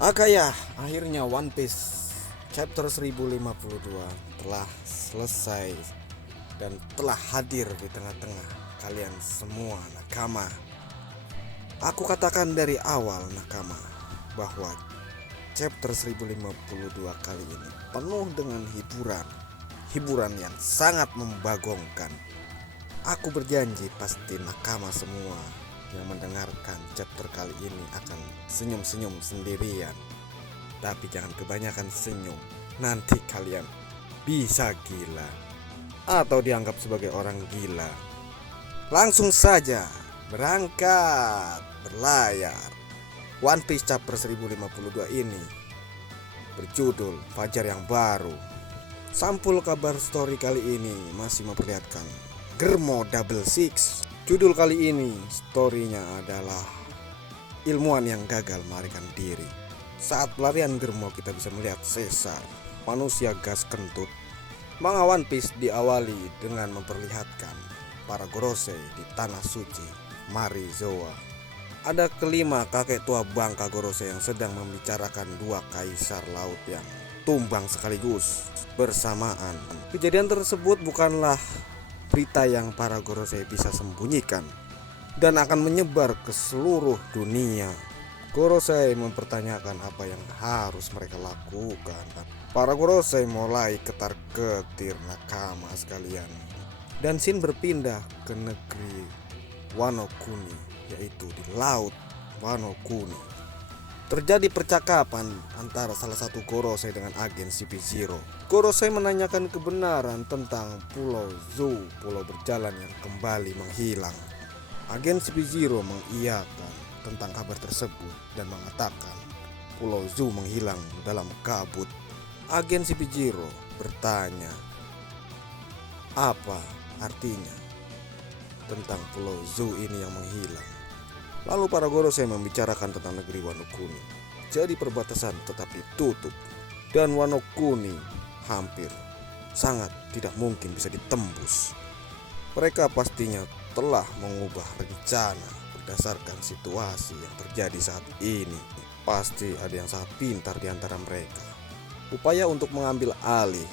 Akaya, akhirnya One Piece chapter 1052 telah selesai dan telah hadir di tengah-tengah kalian semua nakama. Aku katakan dari awal nakama bahwa chapter 1052 kali ini penuh dengan hiburan yang sangat membagongkan. Aku berjanji pasti nakama semua yang mendengarkan chapter kali ini akan senyum-senyum sendirian. Tapi jangan kebanyakan senyum, nanti kalian bisa gila atau dianggap sebagai orang gila. Langsung saja berangkat berlayar. One Piece chapter 1052 ini berjudul Fajar yang Baru. Sampul kabar story kali ini masih memperlihatkan Germo Double Six. Judul kali ini storynya adalah ilmuwan yang gagal melarikan diri. Saat pelarian Germo kita bisa melihat Caesar, manusia gas kentut. Manga One Piece diawali dengan memperlihatkan para Gorosei di tanah suci Marizoa. Ada kelima kakek tua bangka Gorosei yang sedang membicarakan dua kaisar laut yang tumbang sekaligus bersamaan. Kejadian tersebut bukanlah berita yang para Gorosei bisa sembunyikan dan akan menyebar ke seluruh dunia. Gorosei mempertanyakan apa yang harus mereka lakukan. Para Gorosei mulai ketar-ketir nakama sekalian. Dan Shin berpindah ke negeri Wano Kuni, yaitu di laut Wano Kuni. Terjadi percakapan antara salah satu Gorosei dengan agen CP0. Gorosei menanyakan kebenaran tentang Pulau Zou, pulau berjalan yang kembali menghilang. Agen CP0 mengiyakan tentang kabar tersebut dan mengatakan Pulau Zou menghilang dalam kabut. Agen CP0 bertanya, apa artinya tentang Pulau Zou ini yang menghilang? Lalu para Gorosei membicarakan tentang negeri Wano Kuni. Jadi perbatasan tetap ditutup dan Wano Kuni hampir sangat tidak mungkin bisa ditembus. Mereka pastinya telah mengubah rencana berdasarkan situasi yang terjadi saat ini. Pasti ada yang sangat pintar di antara mereka. Upaya untuk mengambil alih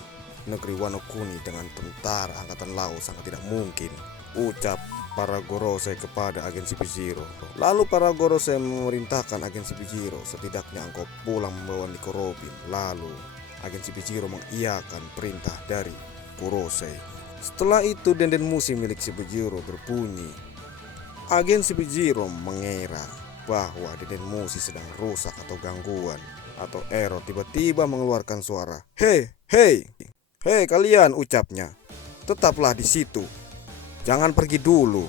negeri Wano Kuni dengan tentara angkatan laut sangat tidak mungkin, ucap para Gorosei kepada agen CP0. Lalu para Gorosei memerintahkan agen CP0, setidaknya engkau pulang membawa Nico Robin. Lalu agen CP0 mengiyakan perintah dari Gorosei. Setelah itu denden musik milik CP0 berbunyi. Agen CP0 mengira bahwa denden musik sedang rusak atau gangguan atau error. Tiba-tiba mengeluarkan suara, "Hei, hei, hei kalian," ucapnya. "Tetaplah di situ. Jangan pergi dulu.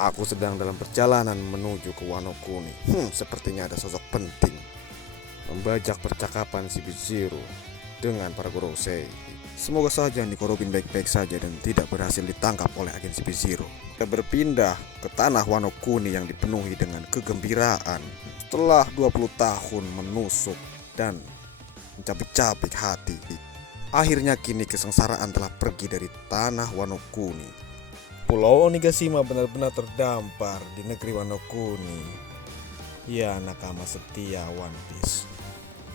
Aku sedang dalam perjalanan menuju ke Wano Kuni." Sepertinya ada sosok penting membajak percakapan CP0 dengan para Gorosei. Semoga saja Nico Robin baik-baik saja dan tidak berhasil ditangkap oleh agen CP0. Kita berpindah ke tanah Wano Kuni yang dipenuhi dengan kegembiraan. Setelah 20 tahun menusuk dan mencabik-cabik hati, akhirnya kini kesengsaraan telah pergi dari tanah Wano Kuni. Pulau Onigashima benar-benar terdampar di negeri Wano Kuni. Ya, nakama setia One Piece.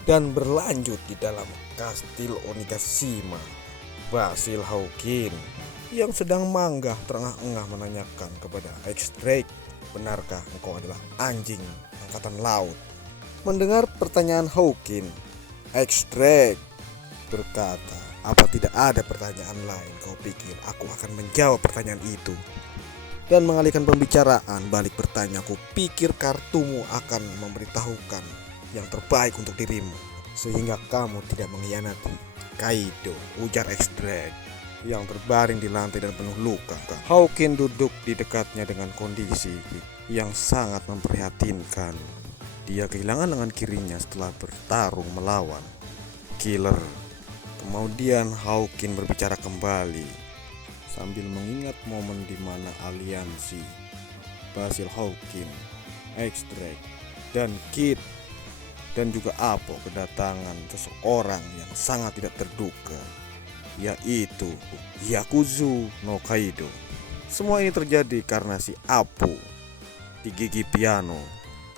Dan berlanjut di dalam kastil Onigashima, Basil Hawkins yang sedang manggah terengah-engah menanyakan kepada X-Drake, benarkah engkau adalah anjing angkatan laut? Mendengar pertanyaan Hawkins, X-Drake berkata, "Apa tidak ada pertanyaan lain? Kau pikir aku akan menjawab pertanyaan itu?" Dan mengalihkan pembicaraan balik bertanya, "Aku pikir kartumu akan memberitahukan yang terbaik untuk dirimu sehingga kamu tidak mengkhianati Kaido," ujar X-Drake yang terbaring di lantai dan penuh luka. Hawkins duduk di dekatnya dengan kondisi yang sangat memprihatinkan. Dia kehilangan lengan kirinya setelah bertarung melawan Killer. Kemudian Hawkins berbicara kembali sambil mengingat momen di mana aliansi Basil Hawkins, X-Drake, dan Kid dan juga Apo kedatangan seseorang yang sangat tidak terduga, yaitu Yakuzu no Kaido. Semua ini terjadi karena si Apo di gigi piano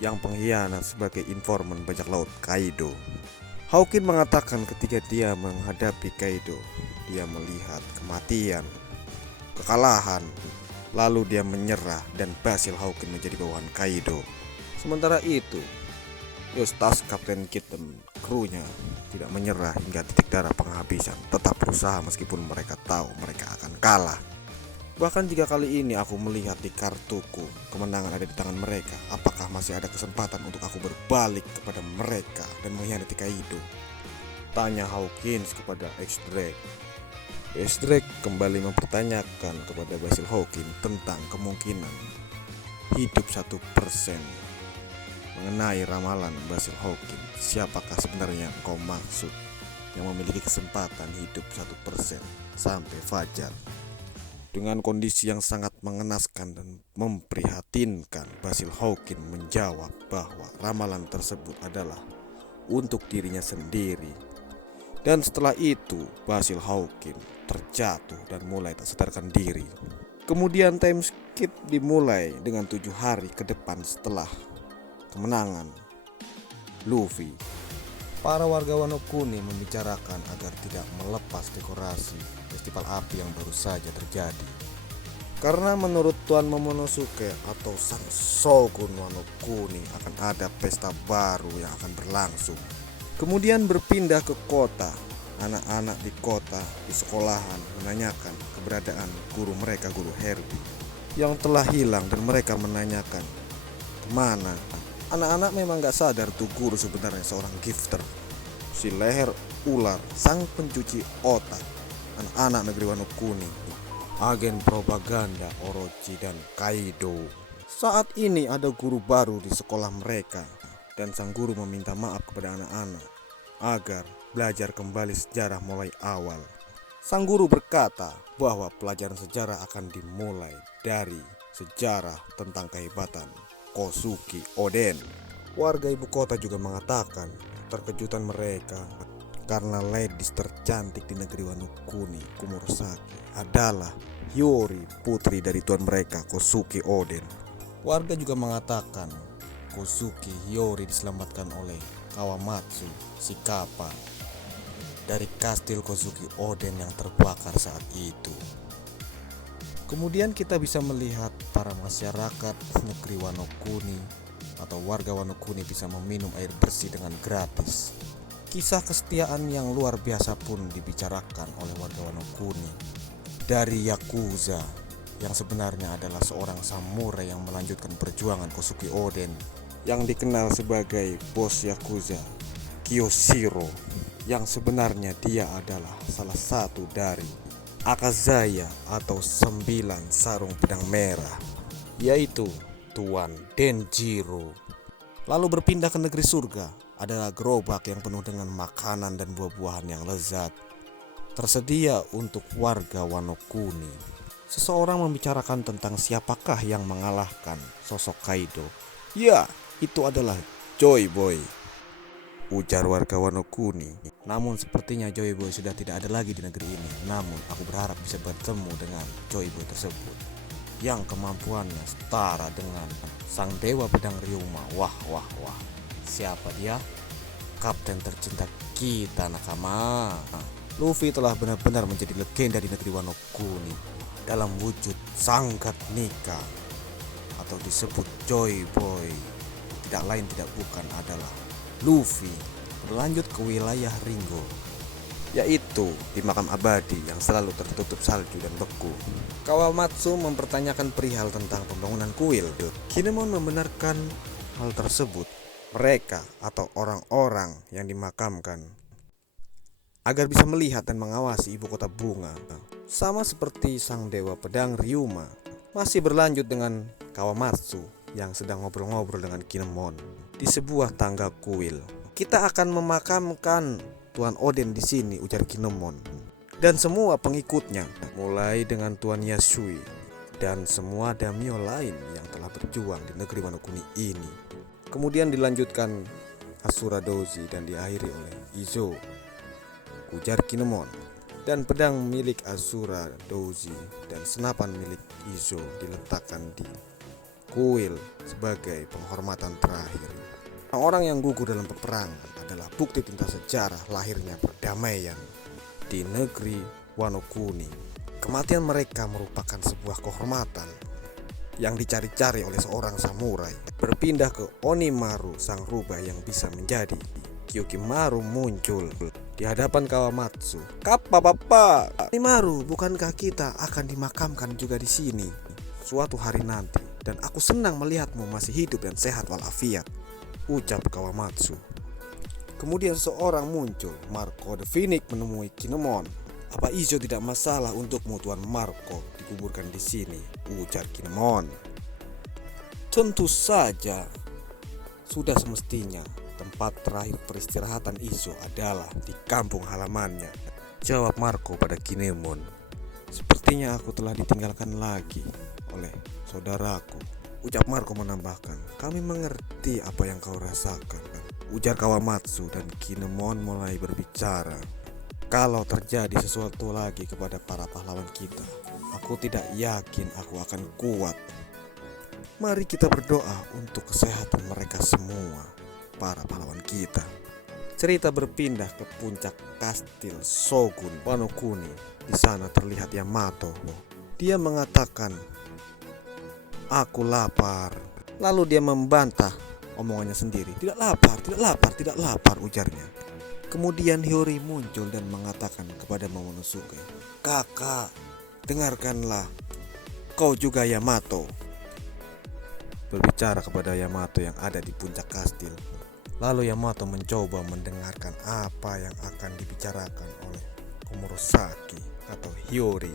yang pengkhianat sebagai informan bajak laut Kaido. Hawkins mengatakan ketika dia menghadapi Kaido, dia melihat kematian, kekalahan, lalu dia menyerah dan Basil Hawkins menjadi bawahan Kaido. Sementara itu, Eustace, Kapten Kid dan krunya tidak menyerah hingga titik darah penghabisan, tetap berusaha meskipun mereka tahu mereka akan kalah. Bahkan jika kali ini aku melihat di kartuku kemenangan ada di tangan mereka, apakah masih ada kesempatan untuk aku berbalik kepada mereka dan mengkhianati Kaido? Tanya Hawkins kepada X-Drake. X-Drake kembali mempertanyakan kepada Basil Hawkins tentang kemungkinan hidup 1% mengenai ramalan Basil Hawkins. Siapakah sebenarnya kau maksud yang memiliki kesempatan hidup 1% sampai fajar? Dengan kondisi yang sangat mengenaskan dan memprihatinkan, Basil Hawkins menjawab bahwa ramalan tersebut adalah untuk dirinya sendiri. Dan setelah itu, Basil Hawkins terjatuh dan mulai tak sadarkan diri. Kemudian time skip dimulai dengan 7 hari ke depan setelah kemenangan Luffy. Para warga Wano Kuni membicarakan agar tidak melepas dekorasi festival api yang baru saja terjadi. Karena menurut Tuan Momonosuke atau Sang Shogun Wano Kuni akan ada pesta baru yang akan berlangsung. Kemudian berpindah ke kota. Anak-anak di kota, di sekolahan menanyakan keberadaan guru mereka, Guru Herbie, yang telah hilang, dan mereka menanyakan kemana. Anak-anak memang gak sadar tuh guru sebenarnya seorang gifter, si leher ular, sang pencuci otak anak-anak negeri Wano Kuni, agen propaganda Orochi dan Kaido. Saat ini ada guru baru di sekolah mereka, dan sang guru meminta maaf kepada anak-anak agar belajar kembali sejarah mulai awal. Sang guru berkata bahwa pelajaran sejarah akan dimulai dari sejarah tentang kehebatan Kozuki Oden. Warga ibu kota juga mengatakan terkejutan mereka karena ladies tercantik di negeri Wano Kuni, Kumurosaki, adalah Hiyori, putri dari tuan mereka Kozuki Oden. Warga juga mengatakan Kozuki Hiyori diselamatkan oleh Kawamatsu, si kapal dari kastil Kozuki Oden yang terbakar saat itu. Kemudian kita bisa melihat para masyarakat negeri Wano Kuni atau warga Wano Kuni bisa meminum air bersih dengan gratis. Kisah kesetiaan yang luar biasa pun dibicarakan oleh warga Wano Kuni. Dari Yakuza yang sebenarnya adalah seorang samurai yang melanjutkan perjuangan Kozuki Oden, yang dikenal sebagai bos Yakuza, Kiyoshiro, yang sebenarnya dia adalah salah satu dari Akazaya atau 9 sarung pedang merah, yaitu Tuan Denjiro. Lalu berpindah ke negeri surga, adalah gerobak yang penuh dengan makanan dan buah-buahan yang lezat, tersedia untuk warga Wano Kuni. Seseorang membicarakan tentang siapakah yang mengalahkan sosok Kaido. Ya, itu adalah Joy Boy, ujar warga Wano Kuni. Namun sepertinya Joy Boy sudah tidak ada lagi di negeri ini. Namun aku berharap bisa bertemu dengan Joy Boy tersebut, yang kemampuannya setara dengan sang dewa pedang Ryuma. Wah. Siapa dia? Kapten tercinta kita, nakama. Luffy telah benar-benar menjadi legenda di negeri Wano Kuni dalam wujud Sangkat Nika atau disebut Joy Boy. Tidak lain tidak bukan adalah Luffy berlanjut ke wilayah Ringo, yaitu di makam abadi yang selalu tertutup salju dan beku. Kawamatsu mempertanyakan perihal tentang pembangunan kuil. Kinemon membenarkan hal tersebut. Mereka atau orang-orang yang dimakamkan agar bisa melihat dan mengawasi ibu kota bunga, sama seperti sang dewa pedang Ryuma. Masih berlanjut dengan Kawamatsu yang sedang ngobrol-ngobrol dengan Kinemon di sebuah tangga kuil. Kita akan memakamkan Tuan Oden di sini, ujar Kinemon, dan semua pengikutnya, mulai dengan Tuan Yasui dan semua daimyo lain yang telah berjuang di negeri Wano Kuni ini. Kemudian dilanjutkan Asura Doji dan diakhiri oleh Izo, ujar Kinemon. Dan pedang milik Asura Doji dan senapan milik Izo diletakkan di kuil sebagai penghormatan terakhir. Orang yang gugur dalam peperangan adalah bukti tentang sejarah lahirnya perdamaian di negeri Wano Kuni. Kematian mereka merupakan sebuah kehormatan yang dicari-cari oleh seorang samurai. Berpindah ke Onimaru, sang rubah yang bisa menjadi Kyokimaru muncul di hadapan Kawamatsu. Papa, Onimaru, bukankah kita akan dimakamkan juga di sini suatu hari nanti? Dan aku senang melihatmu masih hidup dan sehat walafiat, ucap Kawamatsu. Kemudian seorang muncul, Marco the Phoenix, menemui Kinemon. Apa Izo tidak masalah untukmu, Tuan Marco, dikuburkan di sini, ujar Kinemon. Tentu saja, sudah semestinya tempat terakhir peristirahatan Izo adalah di kampung halamannya, jawab Marco pada Kinemon. Sepertinya aku telah ditinggalkan lagi oleh saudaraku, ucap Marco menambahkan. Kami mengerti apa yang kau rasakan, ujar Kawamatsu, dan Kinemon mulai berbicara. Kalau terjadi sesuatu lagi kepada para pahlawan kita, aku tidak yakin aku akan kuat. Mari kita berdoa untuk kesehatan mereka semua, para pahlawan kita. Cerita berpindah ke puncak kastil Shogun Wano Kuni. Di sana terlihat Yamato. Dia mengatakan, "Aku lapar." Lalu dia membantah omongannya sendiri. Tidak lapar, ujarnya. Kemudian Hiyori muncul dan mengatakan kepada Momonosuke, "Kakak, dengarkanlah, kau juga Yamato." Berbicara kepada Yamato yang ada di puncak kastil. Lalu Yamato mencoba mendengarkan apa yang akan dibicarakan oleh Komurosaki atau Hiyori.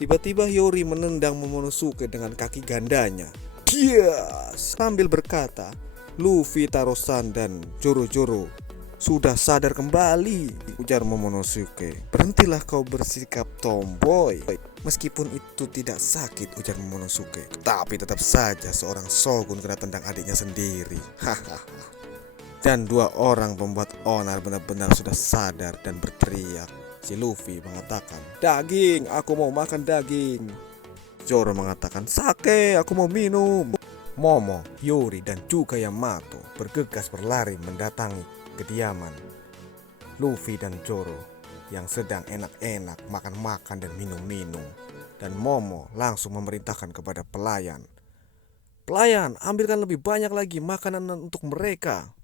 Tiba-tiba Hiyori menendang Momonosuke dengan kaki gandanya. Dia sambil berkata, "Luffy, Taro-san, dan Joro-Joro sudah sadar kembali," ujar Momonosuke. "Berhentilah kau bersikap tomboy. Meskipun itu tidak sakit," ujar Momonosuke. "Tapi tetap saja seorang shogun kena tendang adiknya sendiri." Dan dua orang pembuat onar benar-benar sudah sadar dan berteriak. Si Luffy mengatakan, "Daging, aku mau makan daging." Zoro mengatakan, "Sake, aku mau minum." Momo, Hiyori, dan juga Yamato bergegas berlari mendatangi kediaman Luffy dan Zoro yang sedang enak-enak makan-makan dan minum-minum. Dan Momo langsung memerintahkan kepada pelayan, "Pelayan, ambilkan lebih banyak lagi makanan untuk mereka."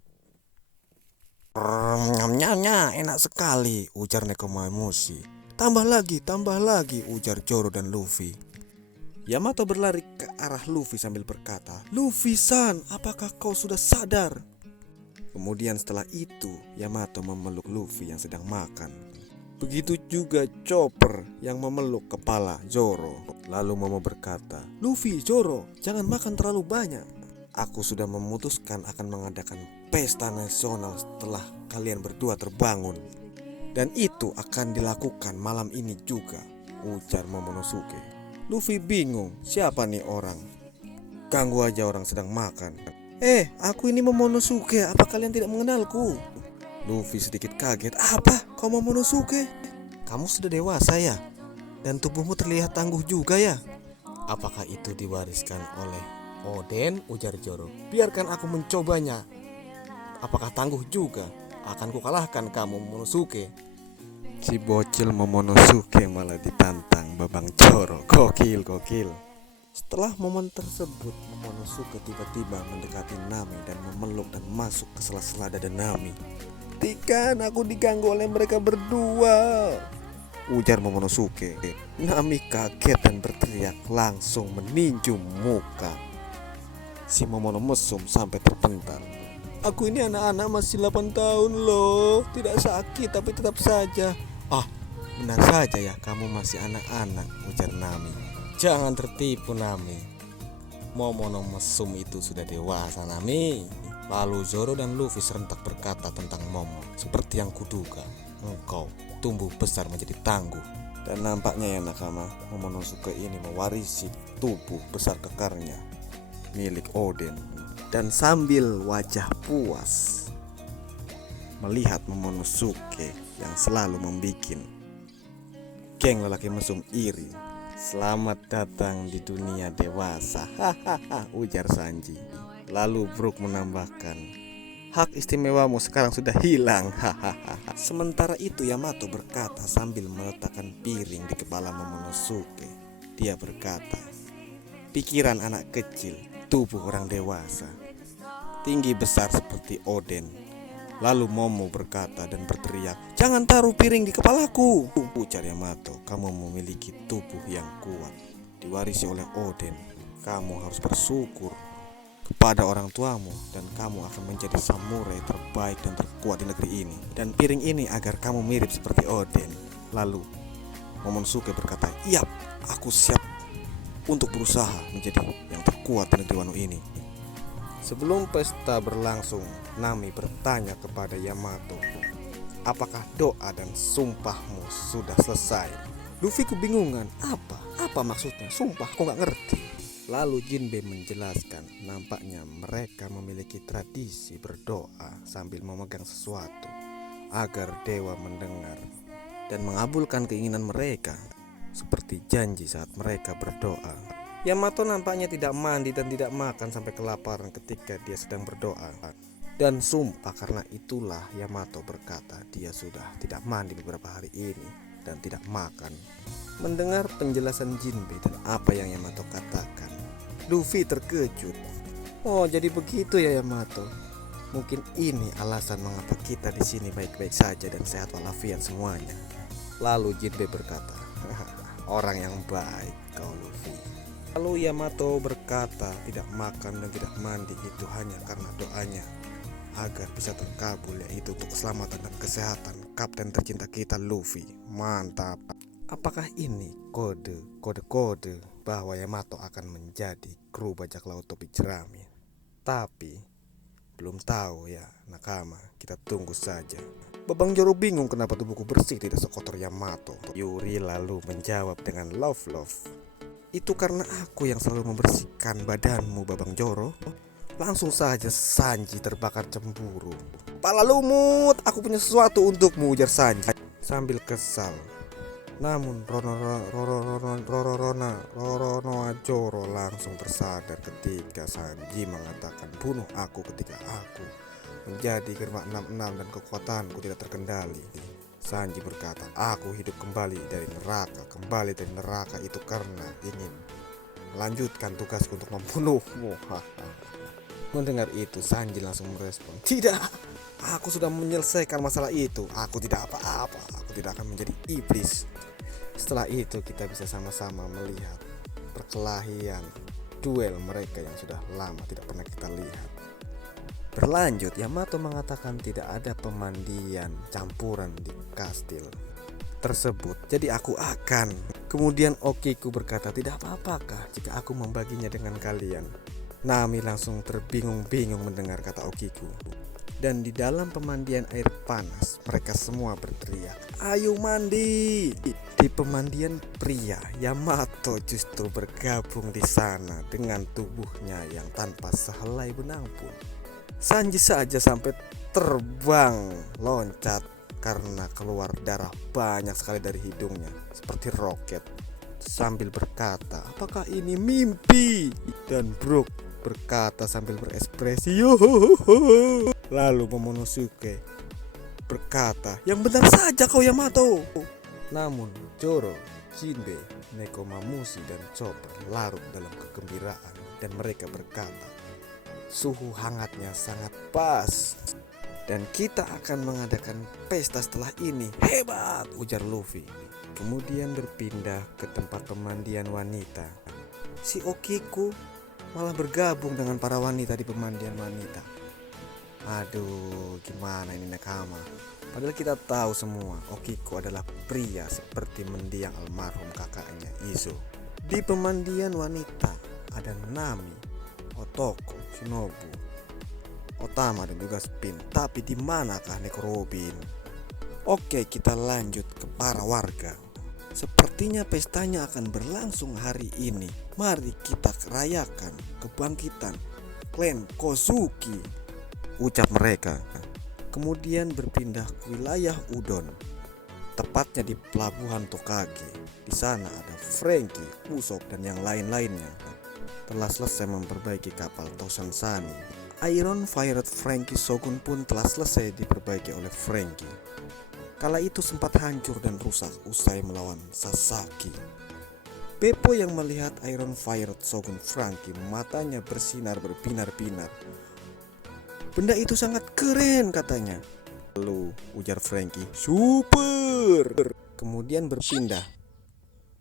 "Nyamnya enak sekali," ujar Nekomamushi. Tambah lagi," ujar Zoro dan Luffy. Yamato berlari ke arah Luffy sambil berkata, "Luffy-san, apakah kau sudah sadar?" Kemudian setelah itu Yamato memeluk Luffy yang sedang makan. Begitu juga Chopper yang memeluk kepala Zoro. Lalu Momo berkata, "Luffy, Zoro, jangan makan terlalu banyak. Aku sudah memutuskan akan mengadakan pesta nasional setelah kalian berdua terbangun. Dan itu akan dilakukan malam ini juga," ujar Momonosuke. Luffy bingung, siapa nih orang? Ganggu aja orang sedang makan. Aku ini Momonosuke, apa kalian tidak mengenalku?" Luffy sedikit kaget. "Apa? Kau Momonosuke? Kamu sudah dewasa ya? Dan tubuhmu terlihat tangguh juga ya? Apakah itu diwariskan oleh Oden?" ujar Zoro. "Biarkan aku mencobanya. Apakah tangguh juga? Akan kukalahkan kamu, Momonosuke." Si bocil Momonosuke malah ditantang babang Zoro. Gokil. Setelah momen tersebut, Momonosuke tiba-tiba mendekati Nami dan memeluk dan masuk ke sela-sela dada Nami. "Tikan, aku diganggu oleh mereka berdua," ujar Momonosuke. Nami kaget dan berteriak langsung meninju muka si Momono mesum sampai terpental. "Aku ini anak-anak masih 8 tahun loh. Tidak sakit tapi tetap saja." Benar saja ya, kamu masih anak-anak," ujar Nami. "Jangan tertipu, Nami. Momono mesum itu sudah dewasa, Nami." Lalu Zoro dan Luffy serentak berkata tentang Momo, "Seperti yang kuduga, engkau tumbuh besar menjadi tangguh." Dan nampaknya ya nakama, Momonosuke ini mewarisi tubuh besar kekarnya milik Oden. Dan sambil wajah puas melihat Momonosuke yang selalu membikin geng lelaki mesum iri, Selamat datang di dunia dewasa, hahaha, ujar Sanji. Lalu Brook menambahkan, hak istimewamu sekarang sudah hilang, hahaha. Sementara itu Yamato berkata sambil meletakkan piring di kepala Momonosuke. Dia berkata, pikiran anak kecil, tubuh orang dewasa, tinggi besar seperti Oden. Lalu Momo berkata dan berteriak, jangan taruh piring di kepalaku. Ujar Yamato, kamu memiliki tubuh yang kuat, diwarisi oleh Oden. Kamu harus bersyukur kepada orang tuamu dan kamu akan menjadi samurai terbaik dan terkuat di negeri ini. Dan piring ini agar kamu mirip seperti Oden. Lalu Momonosuke berkata, yap, aku siap untuk berusaha menjadi yang terkuat di negeri Wano ini. Sebelum pesta berlangsung, Nami bertanya kepada Yamato, apakah doa dan sumpahmu sudah selesai? Luffy kebingungan, apa maksudnya? Sumpah, aku gak ngerti. Lalu Jinbe menjelaskan, nampaknya mereka memiliki tradisi berdoa sambil memegang sesuatu agar dewa mendengar dan mengabulkan keinginan mereka, seperti janji saat mereka berdoa. Yamato nampaknya tidak mandi dan tidak makan sampai kelaparan ketika dia sedang berdoa. Dan sumpah karena itulah Yamato berkata dia sudah tidak mandi beberapa hari ini dan tidak makan. Mendengar penjelasan Jinbe dan apa yang Yamato katakan, Luffy terkejut. Oh, jadi begitu ya Yamato. Mungkin ini alasan mengapa kita di sini baik-baik saja dan sehat walafiat semuanya. Lalu Jinbe berkata, orang yang baik kau Luffy. Lalu Yamato berkata tidak makan dan tidak mandi itu hanya karena doanya agar bisa terkabul, yaitu untuk keselamatan dan kesehatan kapten tercinta kita Luffy. Mantap. Apakah ini kode bahwa Yamato akan menjadi kru bajak laut topi jerami? Tapi belum tahu ya nakama, kita tunggu saja. Babang Joro bingung kenapa tubuhku bersih tidak sekotor Yamato. Yuri lalu menjawab dengan love. Itu karena aku yang selalu membersihkan badanmu Babang Joro. Langsung saja Sanji terbakar cemburu. Pala lumut, aku punya sesuatu untukmu, ujar Sanji sambil kesal. Namun Roronoa Joro langsung tersadar ketika Sanji mengatakan bunuh aku ketika aku menjadi Germa 66 dan kekuatanku tidak terkendali. Sanji berkata, aku hidup kembali dari neraka itu karena ingin melanjutkan tugasku untuk membunuhmu. Mendengar itu Sanji langsung merespon, tidak, aku sudah menyelesaikan masalah itu, aku tidak apa-apa, aku tidak akan menjadi iblis. Setelah itu kita bisa sama-sama melihat perkelahian duel mereka yang sudah lama tidak pernah kita lihat. Berlanjut, Yamato mengatakan tidak ada pemandian campuran di kastil tersebut, jadi aku akan. Kemudian Okiku berkata, tidak apa-apakah jika aku membaginya dengan kalian? Nami langsung terbingung-bingung mendengar kata Okiku. Dan di dalam pemandian air panas, mereka semua berteriak, ayo mandi. Di pemandian pria, Yamato justru bergabung di sana dengan tubuhnya yang tanpa sehelai benang pun. Sanji saja sampai terbang loncat karena keluar darah banyak sekali dari hidungnya seperti roket, sambil berkata, apakah ini mimpi? Dan Brook berkata sambil berekspresi yohohoho. Lalu Momonosuke berkata, yang benar saja kau Yamato. Namun Joro, Jinbe, Nekomamushi dan Chopper larut dalam kegembiraan dan mereka berkata, suhu hangatnya sangat pas dan kita akan mengadakan pesta setelah ini. Hebat, ujar Luffy. Kemudian berpindah ke tempat pemandian wanita. Si Okiku malah bergabung dengan para wanita di pemandian wanita. Aduh, gimana ini nakama? Padahal kita tahu semua Okiku adalah pria seperti mendiang almarhum kakaknya Izo. Di pemandian wanita ada Nami, Otoko, Shinobu, Otama dan juga Spin. Tapi di manakah Neko Robin? Oke, kita lanjut ke para warga. Sepertinya pestanya akan berlangsung hari ini. Mari kita rayakan kebangkitan klan Kozuki, ucap mereka. Kemudian berpindah ke wilayah Udon. tepatnya di pelabuhan Tokage. Di sana ada Franky, Usopp, dan yang lain-lainnya telah selesai memperbaiki kapal Tosansani. Iron Fire Franky Shogun pun telah selesai diperbaiki oleh Franky. Kala itu sempat hancur dan rusak usai melawan Sasaki. Beppo yang melihat Iron Fire Shogun Franky, matanya bersinar berbinar-binar. Benda itu sangat keren katanya. Lalu ujar Franky, super. Kemudian berpindah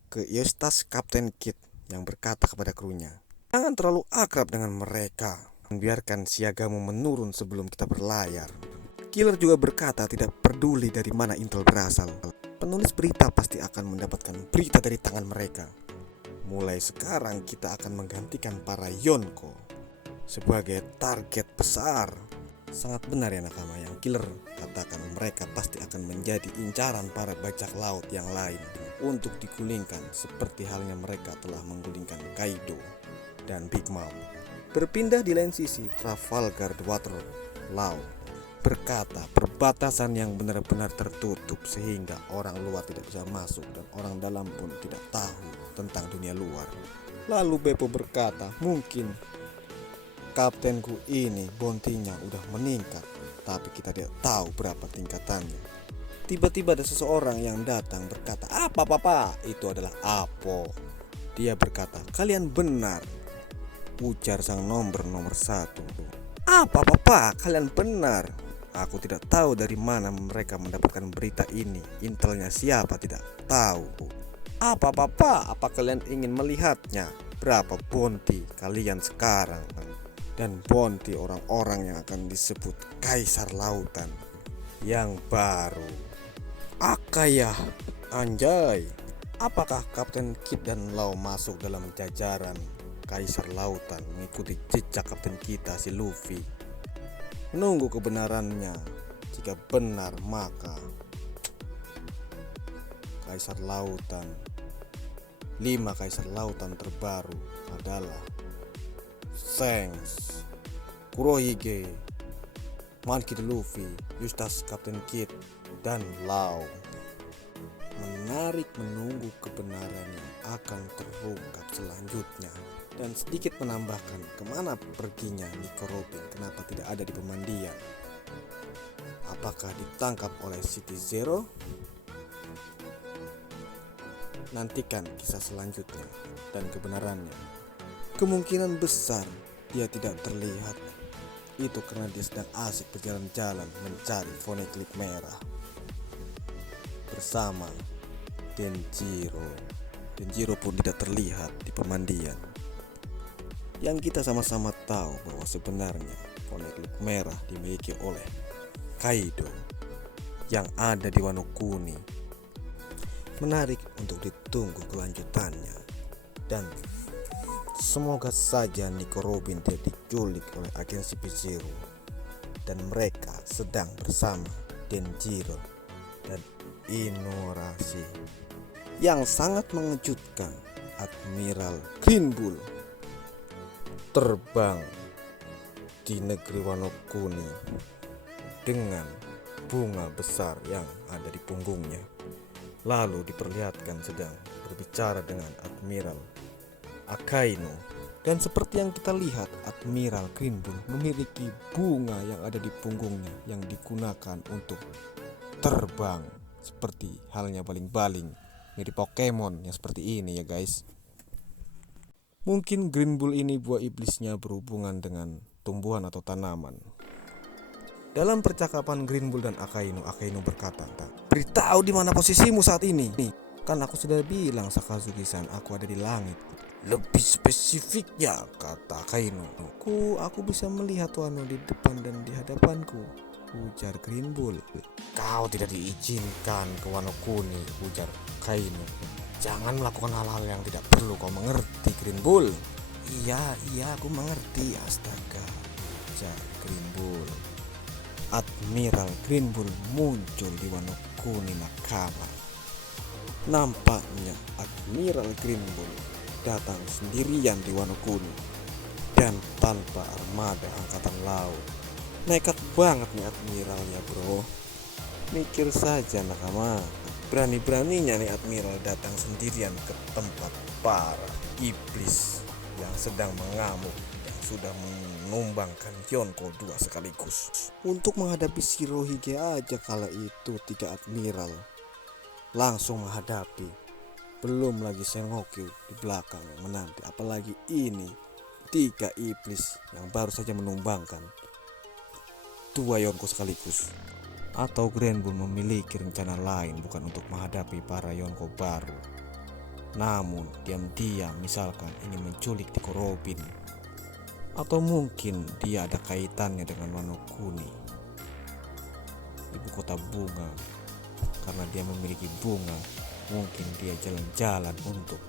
ke Eustace Kapten Kid yang berkata kepada krunya, jangan terlalu akrab dengan mereka. Biarkan siagamu menurun sebelum kita berlayar. Killer juga berkata tidak peduli dari mana intel berasal. Penulis berita pasti akan mendapatkan berita dari tangan mereka. Mulai sekarang kita akan menggantikan para Yonko sebagai target besar. Sangat benar ya nakama yang Killer katakan, mereka pasti akan menjadi incaran para bajak laut yang lain untuk digulingkan seperti halnya mereka telah menggulingkan Kaido dan Big Mom. Berpindah di lain sisi, Trafalgar Water Law berkata perbatasan yang benar-benar tertutup sehingga orang luar tidak bisa masuk dan orang dalam pun tidak tahu tentang dunia luar. Lalu Beppo berkata, mungkin kaptenku ini bounty-nya udah meningkat, tapi kita tidak tahu berapa tingkatannya. Tiba-tiba ada seseorang yang datang berkata, apa papa? Itu adalah Apo. Dia berkata, kalian benar, ujar sang nomor 1. Apa papa? Kalian benar. Aku tidak tahu dari mana mereka mendapatkan berita ini. Intelnya siapa tidak tahu. Apa papa? Apa kalian ingin melihatnya? Berapa bounty kalian sekarang? Dan bounty orang-orang yang akan disebut Kaisar Lautan yang baru. Akaya, anjay. Apakah Kapten Kid dan Law masuk dalam jajaran Kaisar Lautan mengikuti jejak kapten kita si Luffy? Menunggu kebenarannya. Jika benar maka Kaisar Lautan, 5 Kaisar Lautan terbaru adalah Shanks, Kurohige, Monkey D. Luffy, Eustace Kapten Kid, dan Law. Menarik menunggu kebenaran yang akan terungkap selanjutnya. Dan sedikit menambahkan kemana perginya Nico Robin, kenapa tidak ada di pemandian. Apakah ditangkap oleh City Zero? Nantikan kisah selanjutnya dan kebenarannya. Kemungkinan besar dia tidak terlihat. Itu karena dia sedang asik berjalan-jalan mencari Poneglyph merah bersama Denjiro. Denjiro pun tidak terlihat di pemandian. Yang kita sama-sama tahu bahwa sebenarnya Poneglyph merah dimiliki oleh Kaido yang ada di Wano Kuni. Menarik untuk ditunggu kelanjutannya. Dan semoga saja Nico Robin tidak diculik oleh agen CP Zero dan mereka sedang bersama Denjiro dan Inuarashi. Yang sangat mengejutkan, Admiral Green Bull terbang di negeri Wano Kuni dengan bunga besar yang ada di punggungnya. Lalu diperlihatkan sedang berbicara dengan Admiral Akainu. Dan seperti yang kita lihat, Admiral Green Bull memiliki bunga yang ada di punggungnya yang digunakan untuk terbang seperti halnya baling-baling mirip Pokemon yang seperti ini ya guys. Mungkin Green Bull ini buah iblisnya berhubungan dengan tumbuhan atau tanaman. Dalam percakapan Green Bull dan Akainu, Akainu berkata, beritahu di mana posisimu saat ini. Kan aku sudah bilang Sakazuki-san, aku ada di langit. Lebih spesifiknya, kata Akainu. Aku bisa melihat Wano di depan dan di hadapanku, ujar Green Bull. Kau tidak diizinkan ke Wano Kuni, ujar Akainu. Jangan melakukan hal-hal yang tidak perlu, kau mengerti Green Bull? Iya aku mengerti, astaga, ujar Green Bull. Admiral Green Bull muncul di Wano Kuni nakama. Nampaknya Admiral Green Bull datang sendirian di Wano Kuni dan tanpa armada angkatan laut. Nekat banget nih Admiralnya bro. Mikir saja nakama, Berani-beraninya nih Admiral datang sendirian ke tempat para iblis yang sedang mengamuk, yang sudah menumbangkan Yonko 2 sekaligus. Untuk menghadapi Shirohige aja kala itu 3 Admiral langsung menghadapi. Belum lagi Sengoku di belakang yang menanti, apalagi ini 3 iblis yang baru saja menumbangkan 2 Yonko sekaligus. Atau Grand Bull memiliki rencana lain, bukan untuk menghadapi para Yonko baru, namun diam-diam misalkan ingin menculik Tiko Robin. Atau mungkin dia ada kaitannya dengan Wano Kuni, ibu kota bunga. Karena dia memiliki bunga, mungkin dia jalan-jalan untuk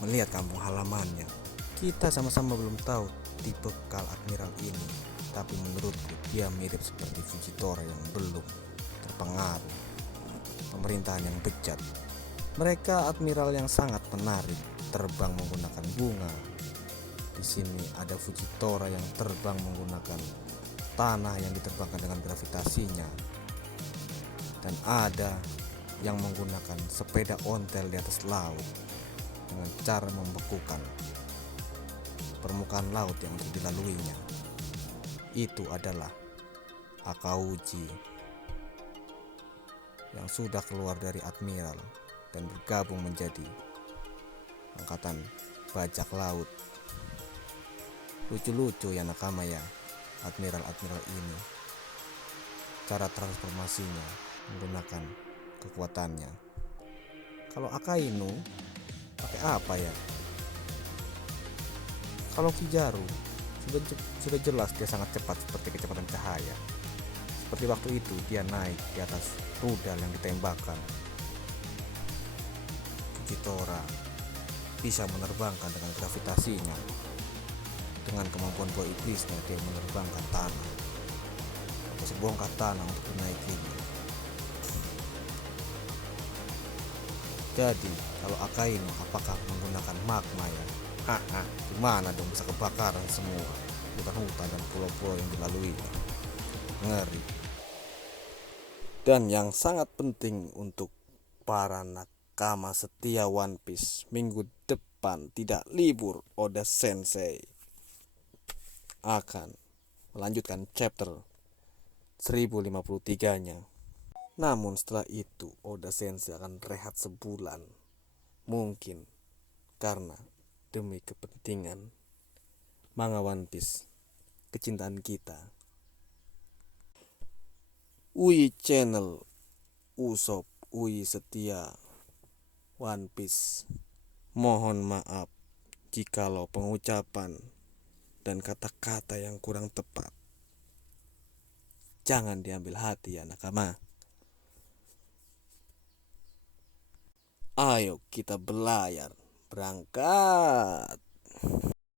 melihat kampung halamannya. Kita sama-sama belum tahu tipe Kal Admiral ini, tapi menurutku dia mirip seperti Fujitora yang belum terpengaruh pemerintahan yang bejat. Mereka admiral yang sangat menarik, terbang menggunakan bunga. Di sini ada Fujitora yang terbang menggunakan tanah yang diterbangkan dengan gravitasinya, dan ada yang menggunakan sepeda ontel di atas laut dengan cara membekukan permukaan laut yang untuk dilaluinya. Itu adalah Akauji yang sudah keluar dari Admiral dan bergabung menjadi angkatan bajak laut. Lucu-lucu ya nakama ya, Admiral-Admiral ini. Cara transformasinya menggunakan kekuatannya. Kalau Akainu pakai apa ya? Kalau Kizaru sudah jelas dia sangat cepat seperti kecepatan cahaya. Seperti waktu itu dia naik di atas rudal yang ditembakkan. Fujitora bisa menerbangkan dengan gravitasinya. Dengan kemampuan buah iblisnya dia menerbangkan tanah atau sebongkah tanah untuk menaikinya. Jadi kalau Akainu apakah menggunakan magma ya? Gimana dong bisa kebakaran semua hutan-hutan dan pulau-pulau yang dilalui? Ngeri. Dan yang sangat penting untuk para nakama setia One Piece, minggu depan tidak libur. Oda Sensei akan melanjutkan chapter 1053-nya. Namun setelah itu Oda Sensei akan rehat sebulan. Mungkin karena demi kepentingan manga One Piece, kecintaan kita. Ui Channel, Usop, Ui setia One Piece, mohon maaf jikalau pengucapan dan kata-kata yang kurang tepat jangan diambil hati ya nakama. Ayo kita berlayar, berangkat.